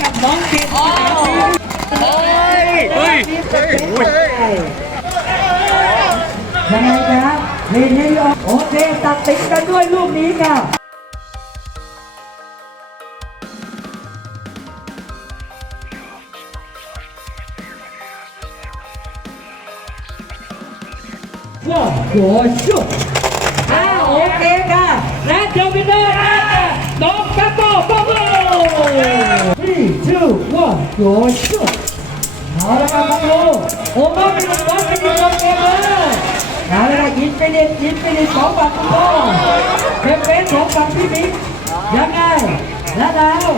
กับน้องกินโอ้ยเฮ้ยยังไงจ๊ะเล่นให้ออกโอเคตัดติดกันด้วยลูกนี้ค่ะว้าวหัวชุดอ่าโอเคค่ะ และเจอวินเนอร์นะน้องกัปโปปอมโบ three two one หัวชุดเอาละครับมาดูโอ้มาเป็นบอลเป็นบอลเกมแลยเอาละครับยิงไปเด็ดยิงไปเด็ดสองฝั่งคุณพ่อเป็นเป็นสองฝั่งพี่บิ๊กยังไงแล้วแล้ว